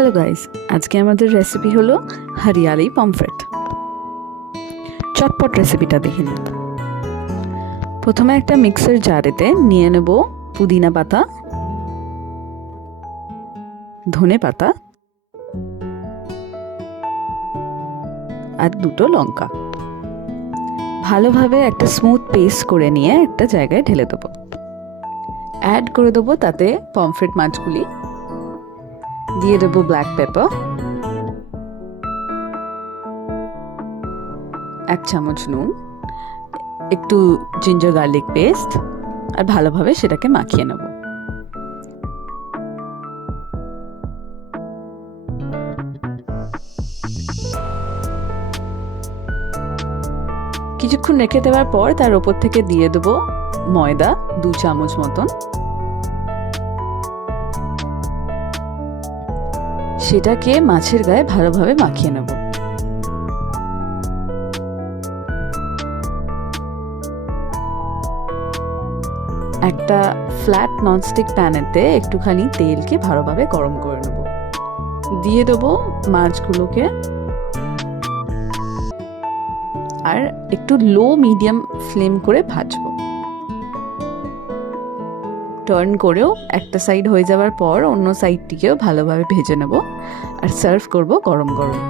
Hello guys, আজকে আমাদের recipe হলো হরিয়ালি পমফ্রেট। চটপট রেসিপিটা দেখে নিন। প্রথমে একটা মিক্সার জারেতে নিয়ে নেব পুদিনা পাতা, ধনে পাতা আর দুটো লঙ্কা। ভালোভাবে একটা স্মুথ পেস্ট করে নিয়ে একটা জায়গায় ঢেলে দেবো। অ্যাড করে দেবো তাতে পমফ্রেট মাছগুলি, দিয়ে দেবো ব্ল্যাক পেপার, 1 চামচ নুন, একটু জিঞ্জার গার্লিক পেস্ট, আর ভালোভাবে সেটাকে মাখিয়ে নেব। কিছুক্ষণ রেখে দেওয়ার পর তার ওপর থেকে দিয়ে দেবো ময়দা 2 চামচ মতন। সেটাকে মাছের গায়ে ভালোভাবে মাখিয়ে নেব। একটা ফ্ল্যাট ননস্টিক প্যানেতে একটুখানি তেলকে ভালোভাবে গরম করে নেব। দিয়ে দেবো মাছগুলোকে, আর একটু লো মিডিয়াম ফ্লেম করে ভাজবো। টার্ন করেও একটা সাইড হয়ে যাওয়ার পর অন্য সাইডটিকেও ভালোভাবে ভেজে নেব, আর সার্ভ করব গরম গরম।